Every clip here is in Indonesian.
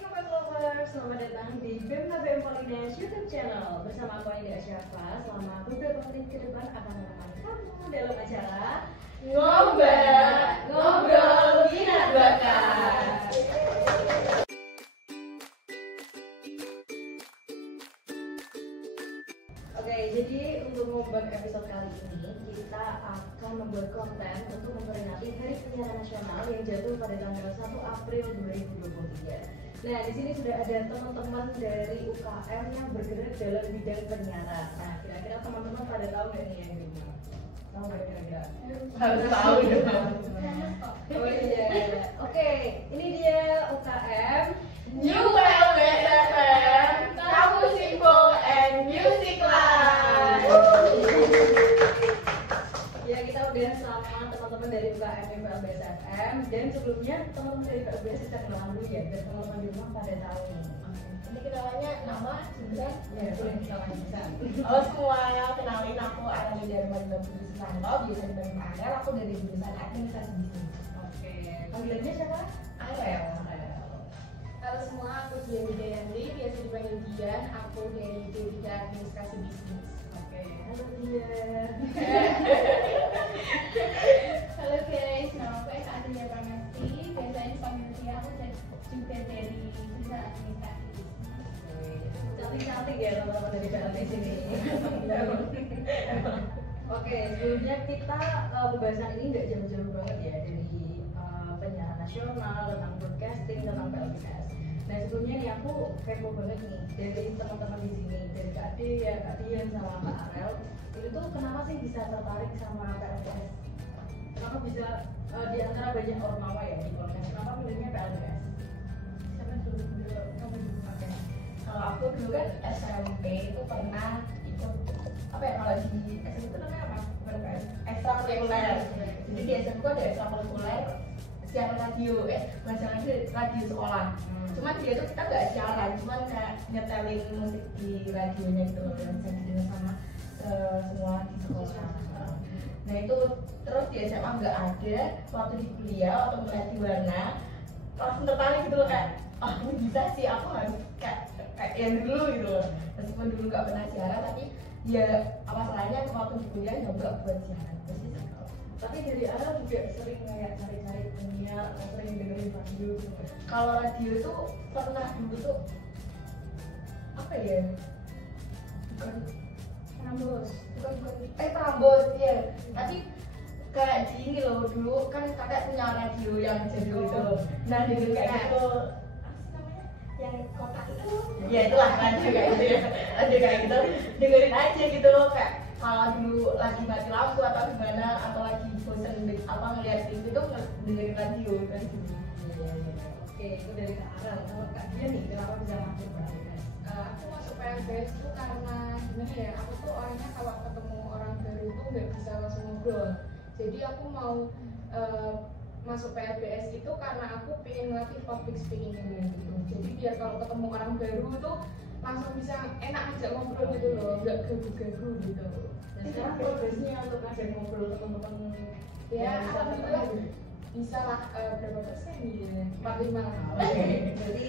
Sobat Lovers, selamat datang di BEM KBM Polines YouTube channel. Bersama aku Ainda Syafa, selama beberapa menit ke depan akan menemani kamu dalam acara Ngobrol Minat Bakat. Oke, jadi untuk membuat episode kali ini kita akan membuat konten untuk memperingati Hari Penyiaran Nasional yang jatuh pada tanggal 1 April 2023. Nah, di sini sudah ada teman-teman dari UKM yang bergerak dalam bidang penyiaran. Nah, kira-kira teman-teman pada tahu nggak nih yang di rumah? Tahu nggak kira-kira? Harus tahu dong. Oh iya. Oke, ini dia UKM New Velvet FM, Kampus Info and Music Class. Ya, kita udah sama teman-teman dari UKM IPLBS FM, dan sebelumnya teman-teman dari IPLBS kita kenalan dulu ya, biar teman-teman di rumah pada tahu nih. Nanti kenalannya nama, jurusan. Ya, boleh kenalan bisa. Halo semuanya, kenalin aku Arani Darmanda Putri Susanto, biasa dipanggil Arel. Aku dari jurusan Administrasi Bisnis. Oke, panggilannya siapa? Arel. Halo semua, aku Dian Wijayanti, biasa dipanggil Dian. Aku dari D3 Administrasi Bisnis. Oke, halo dia. Halo guys, nama aku Eka Adria Pranasti. Biasanya dipanggil Tia, aku juga dari jurusan administrasi. Cantik-cantik ya teman-teman dari PLT sini. Oke, sebelumnya kita pembahasan ini nggak jauh-jauh banget ya dari penyiaran nasional, tentang broadcasting, tentang PLBS. Nah, sebelumnya nih aku kepo banget nih dari teman-teman di sini, dari Kak D, ya Kak Dian sama Kak Arel. Itu tuh kenapa sih bisa tertarik sama PLBS? Kenapa bisa di antara banyak ormawa ya di Polres, kenapa pilihnya PLBS? Siapa dulu? Kamu dulu. Oke. Kalau aku dulu kan SMP itu pernah ikut apa ya, kalau di SMP itu namanya apa? Bukan PLBS, ekstrakurikuler. Jadi di SMP ada ekstrakurikuler siaran radio, bukan siaran radio sekolah. Cuman dia tuh kita nggak siaran, cuman kayak nyetelin musik di radionya gitu loh, dan bisa didengar sama semua di sekolah. Nah itu terus di SMA nggak ada, waktu di kuliah waktu melihat di Warna langsung tertarik gitu loh, kayak oh ini bisa sih, aku harus kayak yang dulu gitu loh. Meskipun dulu nggak pernah siaran, tapi ya apa salahnya waktu di kuliah nyoba buat siaran. Terus gitu. Tapi dari Arel juga sering kayak cari-cari penyiar atau sering dengerin radio gitu. Kalau radio tuh pernah dulu tuh apa ya? Bukan Rambus. Prambors ya. Tapi kayak di ini loh, dulu kan kakak punya radio yang jadul itu loh. Nah dengerin kayak gitu. Apa sih namanya? Yang kotak itu. Ya itulah radio kayak gitu ya. Radio kayak gitu. Dengerin aja gitu loh, kayak kalau dulu lagi mati lampu atau gimana, atau lagi bosan apa ngeliat TV tuh dengerin radio kan gitu. Oke, itu dari Kak Arel. Kalau Kak Dian nih, kenapa bisa masuk PLBS? Aku masuk PLBS itu karena gimana ya, aku tuh orangnya kalau ketemu orang baru itu nggak bisa langsung ngobrol. Jadi aku mau masuk PLBS itu karena aku pengen ngelatih public speaking gitu. Jadi biar kalau ketemu orang baru tuh langsung bisa enak ngajak ngobrol gitu loh, nggak gagu-gagu gitu. Dan sekarang progresnya untuk ngajak ngobrol teman-teman Ya, alhamdulillah bisa lah, berapa persen gitu ya? 45 lah. Jadi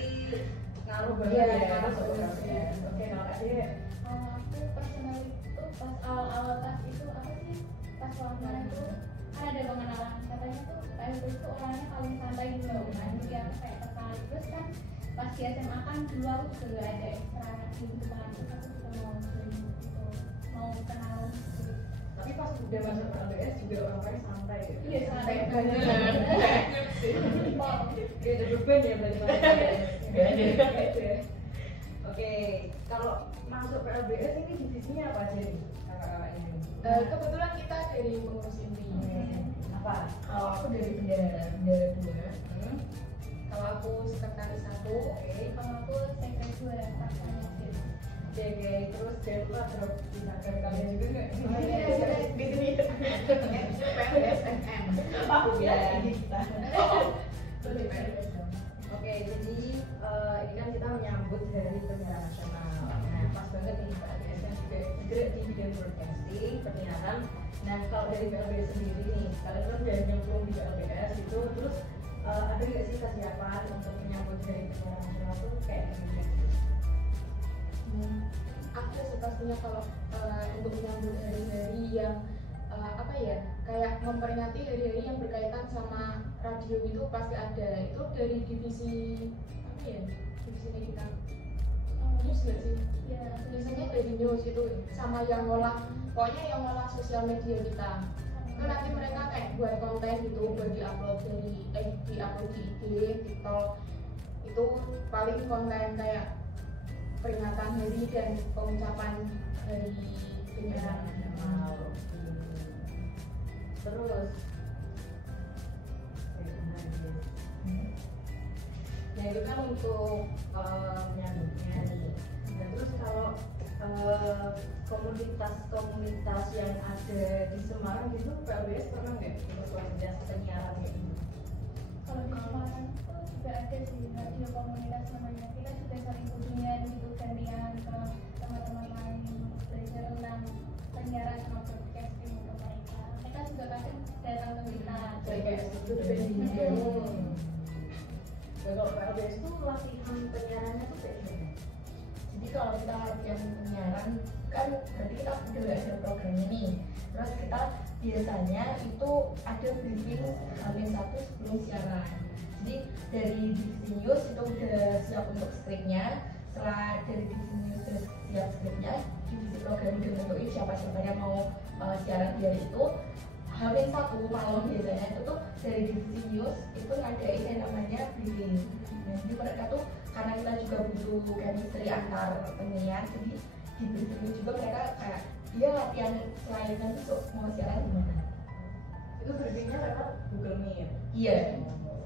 ngaruh banget Iya, ya ngaruh masuk banget. PLBS. Oke, kalau Kak Dia Kalau aku personal itu pas awal-awal pas itu apa sih? Pas wawancara itu kan ada pengenalan, katanya tuh PLB itu orangnya paling santai gitu kan. Jadi aku kayak tertarik. Terus kan pas di SMA kan dulu aku juga nggak ada ekstra gitu kan. Terus aku juga mau join gitu, mau kenal gitu. tapi pas udah masuk PLBS juga orangnya santai ya? Iya, santai banget. Kayak ada beban ya berarti masuk PLBS. Nggak ada. Oke, kalau masuk PLBS ini divisinya apa aja nih? Kakak ini. Kebetulan kita dari pengurus inti. Apa? Kalau aku dari bendera 2. Kalau aku sekretaris 1. Kalau aku sekret 2 dan pasangan sih. Oke, terus jangan lupa drop Instagram kalian juga nggak? Di sini. PLBSMM. Aku Ya. bilang kita. Oke, jadi ini kan kita menyambut Hari Penyiaran Nasional. Nah, pas banget nih PLBS kan juga bergerak di bidang broadcasting, penyiaran. Nah, kalau dari PLBS sendiri nih, kalian kan udah nyemplung di PLBS itu, terus ada nggak sih kesiapan untuk menyambut dari penyiaran nasional tuh kayak gimana? Ada sih pastinya kalau untuk menyambut hari-hari yang apa ya, kayak memperingati hari-hari yang berkaitan sama radio itu pasti ada. Itu dari divisi apa ya, divisinya kita news nggak sih? Ya, Biasanya dari news itu sama yang ngolah, pokoknya yang ngolah sosial media kita. Itu nanti mereka kayak buat konten gitu, buat diupload diupload di IG, TikTok. Itu paling konten kayak peringatan hari dan pengucapan hari penyiaran nasional. Terus nah itu kan untuk nyambutnya nih. Nah terus kalau komunitas-komunitas yang ada di Semarang gitu, PLBS pernah nggak ikut komunitas penyiaran kayak gitu? kalau di Semarang itu juga ada sih radio komunitas namanya, kita juga saling kunjungan gitu, gantian ke teman-teman lain belajar tentang penyiaran sama broadcasting ke mereka juga kadang datang ke kita. PLBS itu dibanding nah kalau PLBS itu latihan penyiarannya tuh kayak gimana? Jadi kalau kita latihan penyiaran kan berarti kita udah ada programnya nih. Terus kita biasanya itu ada briefing H-1 sebelum siaran. Jadi dari divisi news itu udah siap untuk skripnya. Setelah dari divisi news udah siap skripnya, divisi program udah nentuin siapa-siapa yang mau siaran di hari itu. H-1 malam biasanya itu tuh dari divisi news itu ngadain yang namanya briefing. Nah, jadi mereka tuh karena kita juga butuh chemistry antar penyiar, jadi di briefing juga mereka kayak dia latihan selain nanti mau siaran gimana. Itu briefingnya lewat Google Meet. Iya.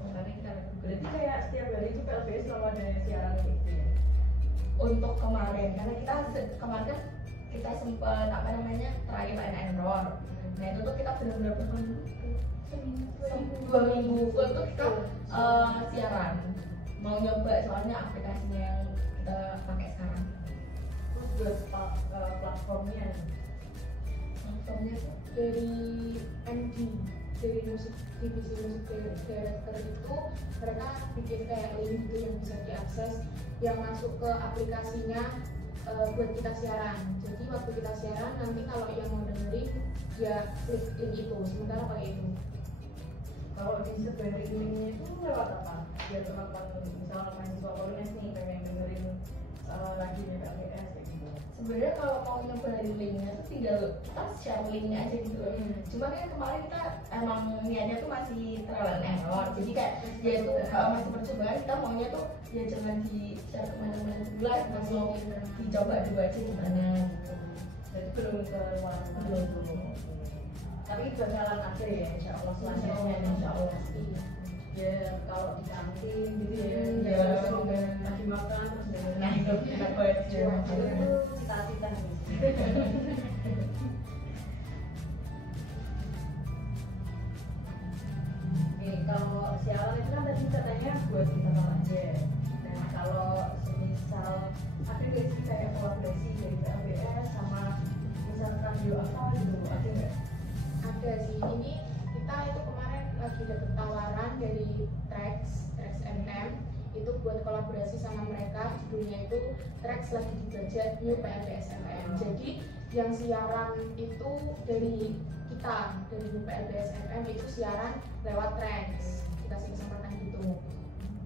Makanya kita berarti kayak setiap hari itu PLBS selalu ada siaran kayak gitu ya? Untuk kemarin karena kemarin kan kita sempat apa namanya trial and error. Nah itu tuh kita benar-benar dua minggu full tuh kita siaran mau nyoba soalnya aplikasinya yang kita pakai sekarang. Terus buat platformnya Platformnya tuh Dari MD, dari divisi musik director itu mereka bikin kayak link gitu yang bisa diakses, yang masuk ke aplikasinya buat kita siaran. Jadi waktu kita siaran nanti kalau yang mau dengerin ya klik link itu, sementara pakai itu. kalau disebarin linknya itu lewat apa? Biar teman-teman misalnya mahasiswa Polres nih pengen dengerin lagunya PLBS kayak gitu. sebenarnya kalau mau nyobain linknya tuh tinggal kita share linknya aja gitu loh. Cuma kan kemarin kita emang niatnya tuh masih trial and error, jadi kayak ya itu masih percobaan, kita maunya tuh ya jangan di share kemana-mana dulu lah, langsung dicoba dulu aja gimana gitu. Jadi belum ke luar dulu. Tapi bakalan ada ya insya Allah selanjutnya insya Allah pasti. Ya kalau di kantin gitu ya, Ya, semoga lagi makan terus dengerin. Nah itu enak banget Itu cita-cita nih. Oke, kalau siaran itu kan tadi katanya buat kita aja. Nah kalau semisal ada nggak sih kayak kolaborasi dari PLBS sama misalkan radio apa gitu, ada nggak? Ada sih, ini kita itu kemarin lagi dapet tawaran dari Trax FM itu buat kolaborasi sama mereka, judulnya itu Trax lagi dibajak New PLBS FM. Jadi yang siaran itu dari kita, dari New PLBS FM itu siaran lewat Trax, kita kasih kesempatan gitu.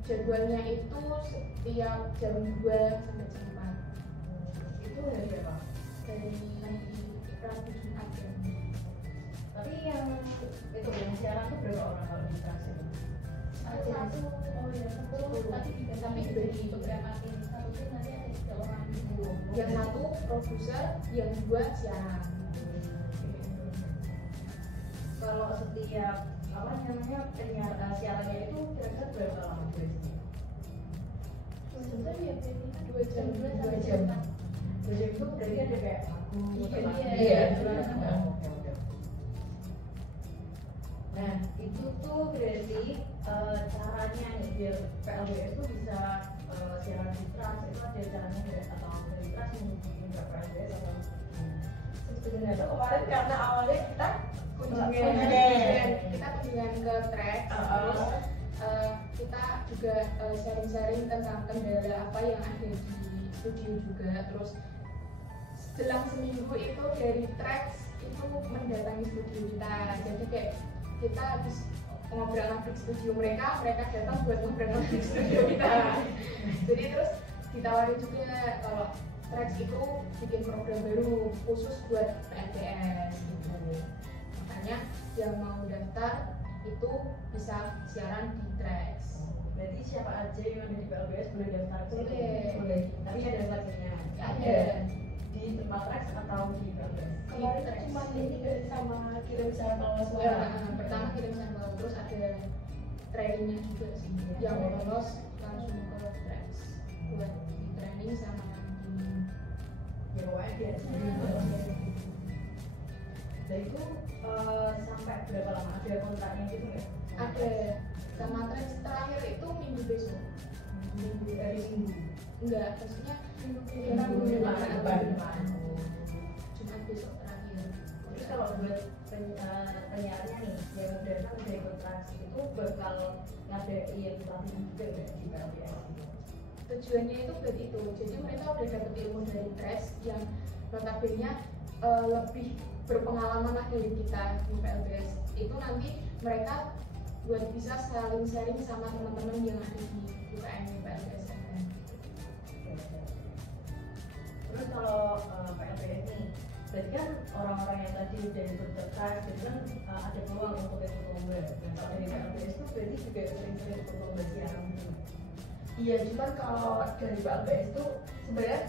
Jadwalnya itu setiap jam 2 sampai jam 4. Itu dari apa? Dari Rabu Jumat ya. Tapi yang itu yang siaran tuh berapa orang kalau di Trax itu? Satu, oh ya, 10, tapi dibagi beberapa tim. Satu tim nanti ada 3 orang gitu. Yang satu produser, yang dua siaran. Kalau setiap apa namanya penyiaran siarannya itu kira-kira berapa lama durasinya? Sebentar ya, berarti kan 2 jam. 2 jam. 2 jam itu berarti ada kayak lagu, Iya. Oke, oke. Nah itu tuh berarti caranya nih biar PLBS tuh bisa siaran di Trax itu ada caranya nggak? Atau dari Trax mungkin nggak PLBS atau Sebenarnya tuh kemarin karena awalnya kita Kita kunjungan ke Trax, terus kita juga sharing-sharing tentang kendala apa yang ada di studio juga. Terus selang seminggu itu dari Tracks itu mendatangi studio kita, jadi kayak kita habis ngobrol-ngobrol studio mereka datang buat ngobrol-ngobrol studio kita. Jadi terus ditawarin juga kalau Tracks itu bikin program baru khusus buat PNPS gitu. Makanya yang mau daftar itu bisa siaran di Tracks. Berarti siapa aja yang ada di PLBS boleh daftar ke situ? Boleh. Tapi ada seleksinya. Ada Di tempat Tracks atau di PLBS? Kemarin tuh cuma ini sama kirim sampel suara. Pertama kirim sampel, terus ada trainingnya juga sih. Yang lolos langsung ke Tracks buat di training sama Ya pokoknya dia dan itu sampai berapa lama? Ada kontraknya gitu nggak? ada sama Tracks terakhir itu minggu besok. Hari Minggu? Enggak, maksudnya Minggu depan. depan. Jumat besok terakhir. Terus kalau buat penyiarnya nih yang udah kan udah ikut Tracks itu bakal ngadain pelatihan juga nggak di PLBS gitu? Tujuannya itu buat itu, jadi mereka udah dapet ilmu dari Tracks yang notabene lebih berpengalaman lah dari kita di PLBS. Itu nanti mereka buat bisa saling sharing sama teman-teman yang ada di UKM PLBS. Terus kalau PLBS nih, berarti kan orang-orang yang tadi udah ikut Tracks itu kan ada peluang untuk ikut lomba. Dan kalau dari PLBS itu berarti juga sering-sering ikut lomba siaran gitu. Iya, cuman kalau dari PLBS itu sebenarnya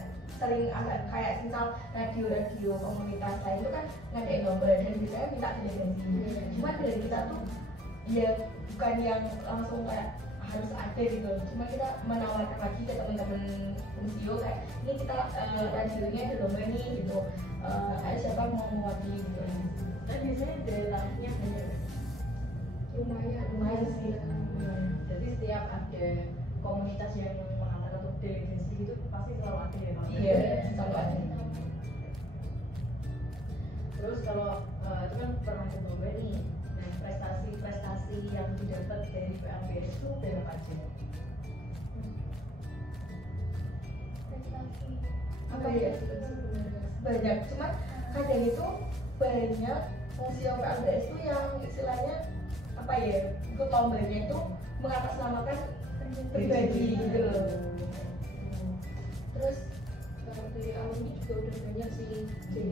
sering agak kayak misal radio-radio komunitas lain itu kan ngadain lomba dan biasanya minta delegasi. Cuman dari kita tuh ya bukan yang langsung kayak harus ada gitu, cuma kita menawarkan lagi ke teman-teman museo kayak ini kita radionya ada lomba nih gitu, ada siapa mau mewakili gitu. Tapi biasanya daerahnya banyak. Lumayan sih. Jadi setiap ada komunitas yang mengangkat untuk delegasi itu pasti selalu ada ya Mas? Iya, selalu ada. Terus kalau itu kan pernah ikut lomba nih, nah prestasi yang didapat dari PLBS itu berapa aja? Prestasi Apa ya? Banyak, cuman kadang itu banyak museum PLBS itu yang istilahnya apa ya, ikut lombanya itu mengatasnamakan pribadi gitu loh. Terus Kalau dari alumni juga udah banyak sih, jadi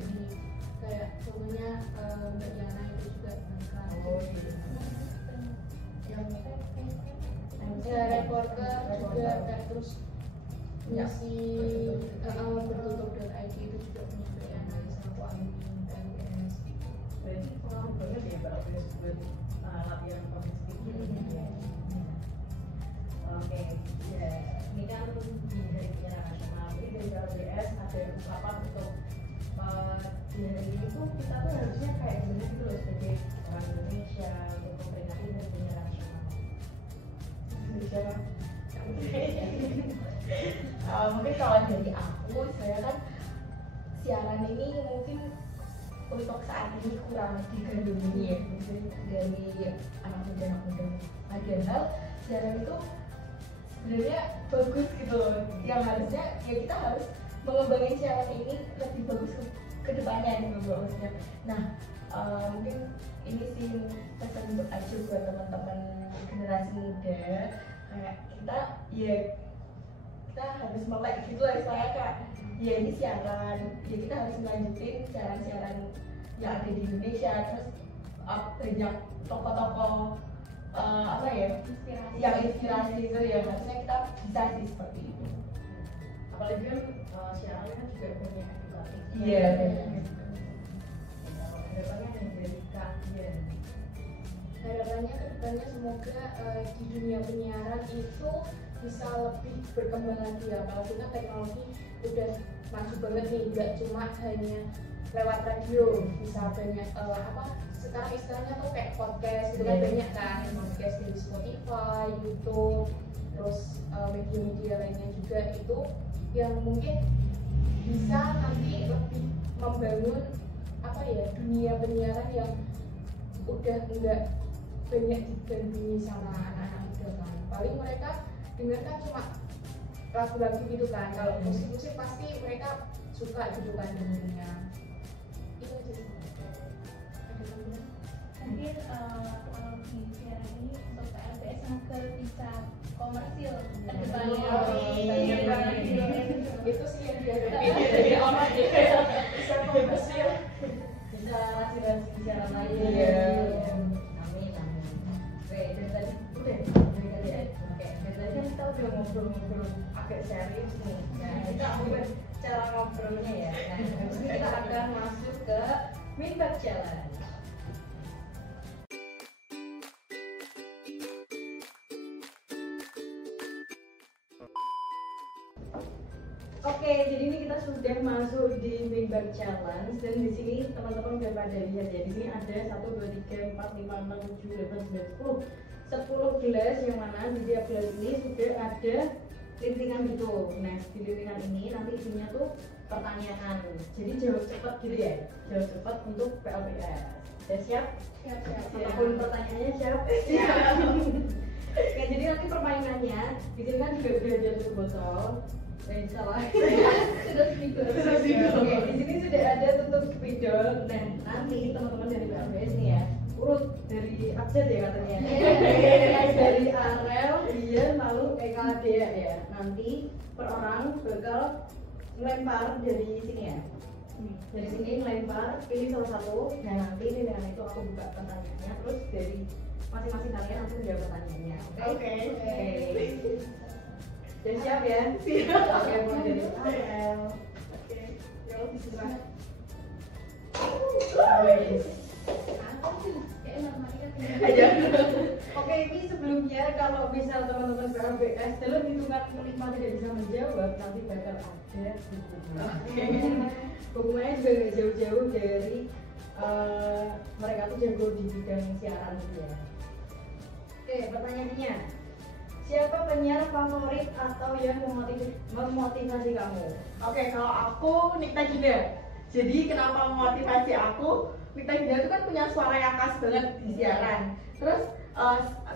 kayak contohnya Mbak Yana itu juga ngangkat. Oh iya. yang Ya reporter juga kayak terus ngisi bertutup.id itu juga punya Mbak Yana selaku alumni PLBS. Berarti pengaruh banget ya PLBS buat latihan public speaking. Oke, ya ini kan di Hari Penyiaran Nasional, jadi dari PLBS ada rapat untuk di hari ini tuh kita tuh harusnya kayak gimana gitu loh sebagai orang Indonesia untuk memperingati Hari Penyiaran Nasional. Dari siapa? mungkin kalau dari aku, saya kan siaran ini mungkin untuk saat ini kurang digandrungi ya, mungkin dari anak muda. Padahal siaran itu sebenarnya bagus gitu loh, yang harusnya ya kita harus mengembangin siaran ini lebih bagus ke depannya gitu loh maksudnya. Nah mungkin ini sih pesan untuk aja buat teman-teman generasi muda, kayak kita harus melek gitu lah, saya kayak ya ini siaran, ya kita harus melanjutin siaran-siaran yang ada di Indonesia. Terus banyak tokoh-tokoh apa ya, yang inspirasi itu ya, harusnya kita bisa sih seperti itu. Apalagi kan siarannya kan juga punya edukatif. Iya. Harapannya yang dari kalian. Harapannya kedepannya semoga di dunia penyiaran itu bisa lebih berkembang lagi ya. Kalau kita teknologi udah maju banget nih, nggak cuma hanya lewat radio, bisa banyak sekarang istilahnya tuh kayak podcast itu kan banyak kan, podcast dari Spotify, YouTube, terus media-media lainnya juga itu yang mungkin bisa nanti lebih membangun apa ya, dunia penyiaran yang udah enggak banyak digandrungi sama anak-anak muda gitu kan. Paling mereka dengarkan cuma lagu-lagu gitu kan. Kalau musik-musik pasti mereka suka gitu kan dengarnya. Itu aja sih. Ada tambahan? Mungkin kalau di siaran ini untuk PLBS ke bisa komersil ke depannya. Itu sih yang dihadapi dari awal bisa komersil. Bisa siaran lain. Amin. Oke, dari tadi udah dari tadi ya. Oke, dari tadi kan kita udah ngobrol-ngobrol agak serius nih. Nah, kita ambil cara ngobrolnya ya. Nah, habis ini kita akan masuk ke Minbag Challenge. Oke, jadi ini kita sudah masuk di Minbag Challenge dan di sini teman-teman udah pada lihat ya. Di sini ada 1, 2, 3, 4, 5, 6, 7, 8, 9, 10 gelas yang mana di tiap gelas ini sudah ada lintingan gitu. Nah, di lintingan ini nanti isinya tuh pertanyaan. Jadi jawab cepat gitu ya. Jawab cepat untuk PLBS. Udah siap? Siap. Apapun pertanyaannya siap? Siap. Oke, jadi nanti permainannya di sini kan juga udah ada tutup botol. Salah. Sudah spidol. Oke, di sini sudah ada tutup spidol. Nah, nanti teman-teman dari PLBS nih ya, urut dari abjad ya katanya. Dari Arel, Dian, lalu Eka, Dea ya. Nanti per orang bakal melempar dari sini ya. Dari sini melempar, pilih salah satu. Nah, nanti dengan itu aku buka pertanyaannya. Terus dari masing-masing kalian langsung jawab pertanyaannya. Oke. Udah siap ya? Siap. Oke, mulai dari Arel. Oke. Ya bismillah. Oke, ini sebelumnya kalau misal teman-teman PLBS dalam hitungan 5 tidak bisa menjawab, nanti bakal ada hukuman. Hukumannya juga nggak jauh-jauh dari mereka tuh jago di bidang siaran gitu ya. Oke, pertanyaannya, siapa penyiar favorit atau yang memotivasi kamu? Oke, kalau aku Nikta Gina. Jadi kenapa memotivasi aku? Nikta Gina itu kan punya suara yang khas banget di siaran. Terus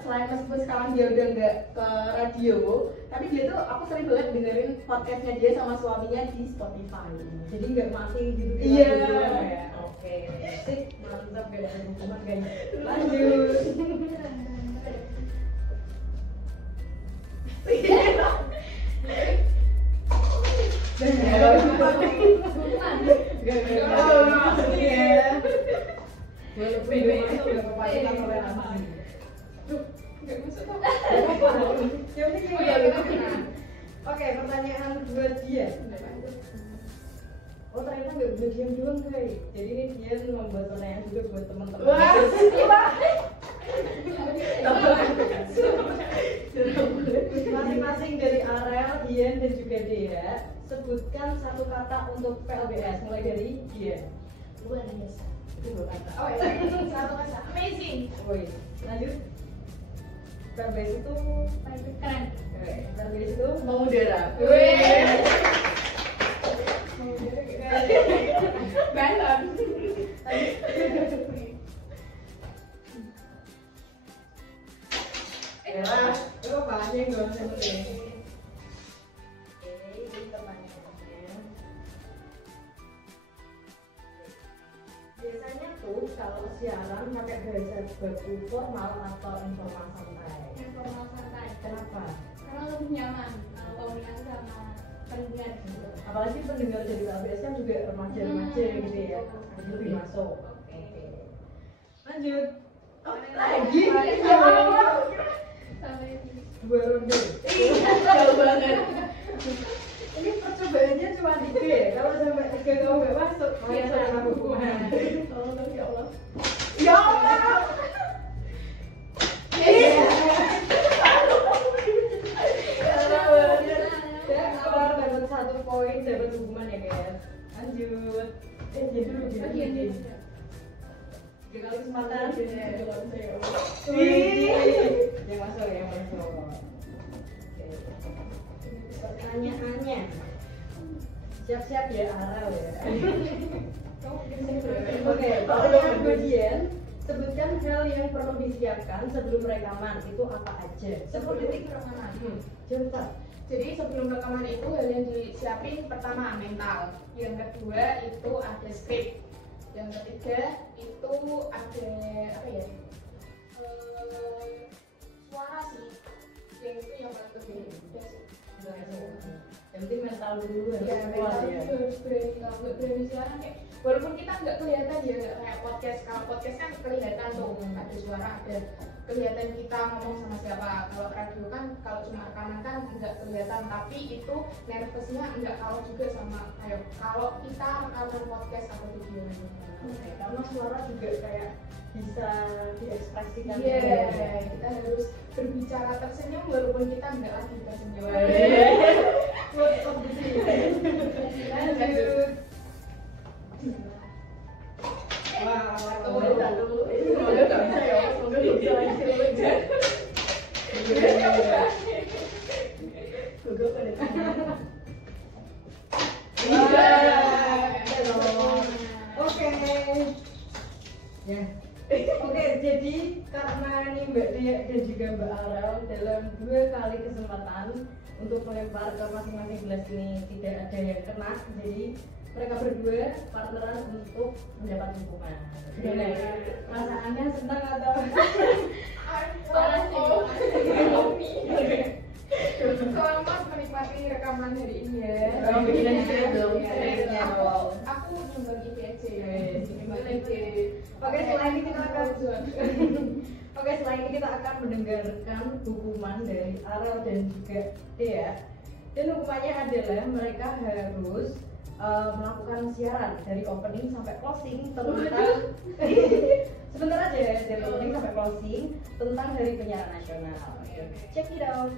selain meskipun sekarang dia udah nggak ke radio, tapi dia tuh aku sering banget dengerin podcastnya dia sama suaminya di Spotify. Jadi nggak mati gitu. Iya. Ya? Oke, sip, mantap, gak ada hukuman guys. Lanjut. Oke, pertanyaan buat dia. Oh, ternyata nggak bisa diam doang guys. Jadi ini dia membuat pertanyaan juga buat teman-teman. Masing-masing dari Arel, Dian dan juga Dea, sebutkan satu kata untuk PLBS. Mulai dari Dian. Luar biasa. Itu dua kata. Oh ya, satu kata. Amazing. Woi, lanjut. PLBS itu Keren. PLBS itu Mengudara. Balon. Itu apanya yang gak usah penting. Oke, ini pertanyaannya. Biasanya tuh kalau siaran pakai bahasa baku formal atau informal santai. Informal santai. Kenapa? Karena lebih nyaman komunikasi sama pendengar gitu. Apalagi pendengar dari PLBS kan juga remaja-remaja gitu ya. Jadi lebih masuk. Oke. Lanjut. Lagi. Sampai 2 ronde. Jauh banget. Ini percobaannya cuma 3 ya. Kalau sampai 3 kamu nggak masuk, Iya, sama hukuman. Tolong ya Allah. Ya Allah. Ya, keluar dapat 1 poin, dapat hukuman ya guys. Lanjut. Dia dulu dia. 3 kali kesempatan. Yang masuk. Pertanyaannya, siap-siap ya Arel ya. Oke, pertanyaan gue Dian, Sebutkan hal yang perlu disiapkan sebelum rekaman, itu apa aja? 10 detik. rekaman. Cepat. Jadi sebelum rekaman itu hal yang disiapin pertama mental, yang kedua itu ada skrip, yang ketiga itu ada apa ya, suara sih, yang itu yang paling penting. Udah sih. Yang penting mental dulu harus Ya, kuat mental ya. itu harus berani, kalau nggak berani siaran kayak walaupun kita nggak kelihatan ya, nggak kayak podcast. Kalau podcast kan kelihatan tuh ada suara, ada kelihatan kita ngomong sama siapa. Kalau radio kan kalau cuma rekaman kan nggak kelihatan, tapi itu nervousnya nggak kalah juga sama kayak kalau kita rekaman podcast atau video. Karena suara juga kayak bisa diekspresikan. Iya, kita harus berbicara tersenyum walaupun kita nggak lagi tersenyum. Lanjut. Wah, Semoga nggak bisa ya, semoga bisa aja. Semoga pada Oke. Ya. Oke, jadi karena nih Mbak Dea dan juga Mbak Arel dalam 2 kali kesempatan untuk melempar ke masing-masing gelas ini tidak ada yang kena, jadi mereka berdua partneran untuk mendapat hukuman. Gimana? Perasaannya senang atau? Selamat menikmati rekaman hari ini ya. Kamu bikin skrip dong, Iya. skripnya dong. Aku nyumbang ini aja ya. Yes. Nyumbang aja. Oke, setelah ini kita akan Oke, setelah ini kita akan mendengarkan hukuman dari Arel dan juga Dea. Dan hukumannya adalah mereka harus melakukan siaran dari opening sampai closing tentang sebentar aja ya, dari opening sampai closing tentang dari penyiaran nasional. Check it out.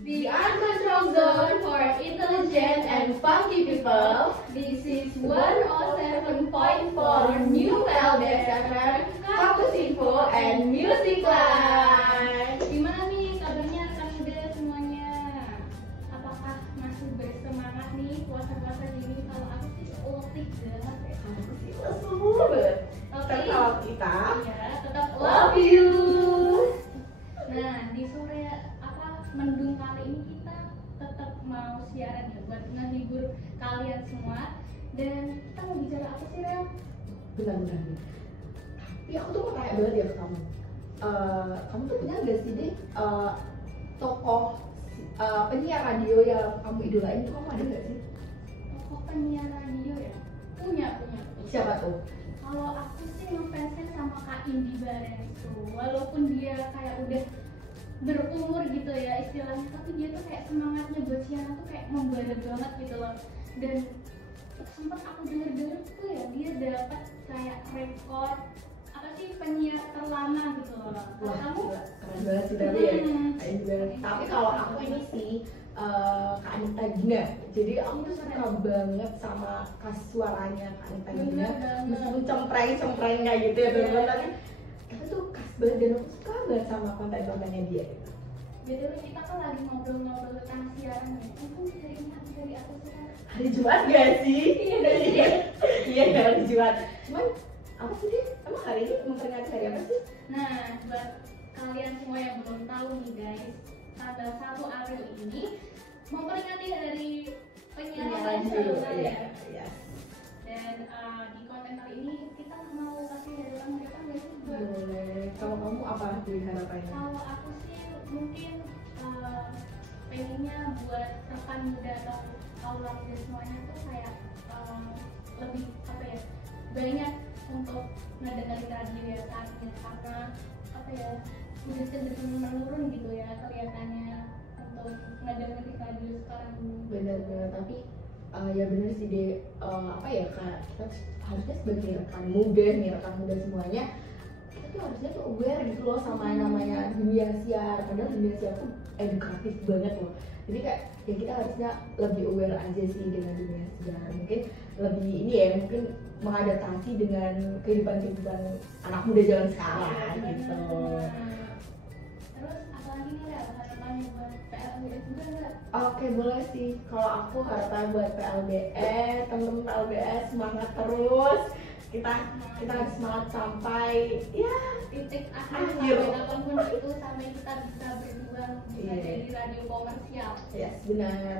The uncontrolled zone for intelligent and funky people. This is 107.4 New LDS FM, Kampus Info and Music Line. Gimana nih kabarnya rekan muda semuanya? Apakah masih bersemangat nih puasa-puasa gini? Kalau aku sih letih banget ya. Semua banget. Tapi Kalau kita ya tetap love you. Nah, di sore mendung kali ini kita tetap mau siaran ya buat menghibur kalian semua. Dan kita mau bicara apa sih, Rel? Benar-benar. Tapi aku tuh mau tanya banget ya ke kamu. Kamu tuh punya gak sih deh tokoh penyiar radio yang kamu idolain tuh, kamu ada gak sih? Tokoh penyiar radio ya? Punya. Siapa tuh? Kalau aku sih ngefansnya sama Kak Indi Barens tuh. Walaupun dia kayak udah berumur gitu ya istilahnya, tapi dia tuh kayak semangatnya buat siaran tuh kayak membara banget gitu loh. Dan sempat aku denger tuh ya dia dapat kayak rekor apa sih penyiar terlama gitu loh. Kalau kamu Keren banget sih tapi ya. Tapi kalau aku ini sih Kak Anita Gina. Jadi aku tuh suka banget sama khas suaranya Kak Anita Gina. Meskipun cempreng kayak gitu ya teman-teman, tapi itu tuh khas banget dan aku suka banget sama konten-kontennya dia. jadi kita kan lagi ngobrol-ngobrol tentang siaran ya. Aku hari ini dari aku sekarang. Hari Jumat gak sih? Iya hari Jumat. Cuman apa sih dia? Emang hari ini memperingati hari apa sih? Nah, buat kalian semua yang belum tahu nih guys, tanggal 1 April ini memperingati hari penyiaran nasional ya. Iya. Dan di konten kali ini kita mau kasih harapan nggak sih buat Boleh. Kalau kamu apa dari harapannya? kalau aku sih mungkin pengennya buat rekan muda atau kaula muda semuanya tuh kayak lebih apa ya, banyak untuk ngedengerin radio ya saat ini, karena apa ya udah cenderung menurun gitu ya kelihatannya untuk ngedengerin radio sekarang ini. Benar-benar, tapi ya benar sih deh, apa ya kak, kita harusnya sebagai rekan muda semuanya, kita tuh harusnya tuh aware gitu loh sama yang namanya dunia siar. Padahal dunia siar tuh edukatif banget loh. Jadi kayak ya kita harusnya lebih aware aja sih dengan dunia siar. Mungkin lebih ini ya, mungkin mengadaptasi dengan kehidupan anak muda zaman sekarang gitu. Terus apalagi nih Rel, harapannya buat PLBS juga nggak? Oke, boleh sih. Kalau aku harapan buat PLBS, temen-temen PLBS semangat terus. Kita harus semangat sampai ya Titik akhir Akhir. sampai kapanpun itu, sampai kita bisa berjuang bisa Iya. jadi radio komersial. yes, benar.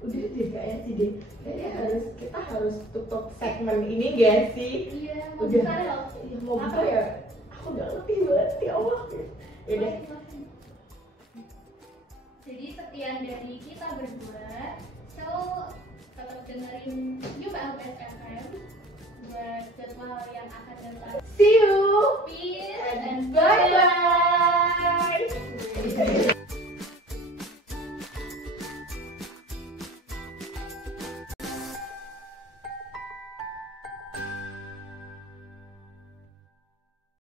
Udah deh kayaknya sih deh. Kayaknya kita harus tutup segmen ini gak sih? Iya, mau Udah. buka ya? Ya, mau buka ya? Aku udah letih banget ya Allah. Ya deh. Jadi sekian dari kita berdua. So tetap dengerin Yuk LPS FM buat jadwal yang akan datang. See you. Peace And and bye.